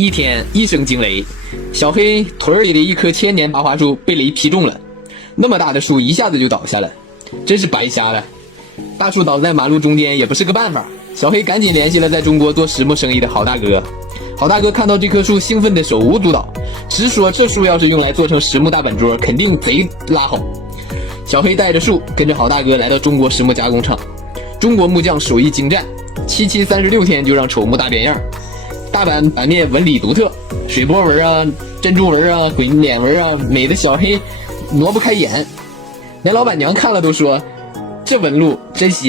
一天，一声惊雷，小黑屯里的一棵千年大槐树被雷劈中了，那么大的树一下子就倒下了，真是白瞎了。大树倒在马路中间也不是个办法，小黑赶紧联系了在中国做石墨生意的郝大哥。郝大哥看到这棵树，兴奋的手舞足蹈，直说这树要是用来做成实木大板桌，肯定贼拉好。小黑带着树跟着郝大哥来到中国石墨加工厂，中国木匠手艺精湛，736天就让丑木大变样。大板板面纹理独特，水波纹啊、珍珠纹啊、鬼脸纹啊，美的小黑挪不开眼，连老板娘看了都说这纹路真稀罕。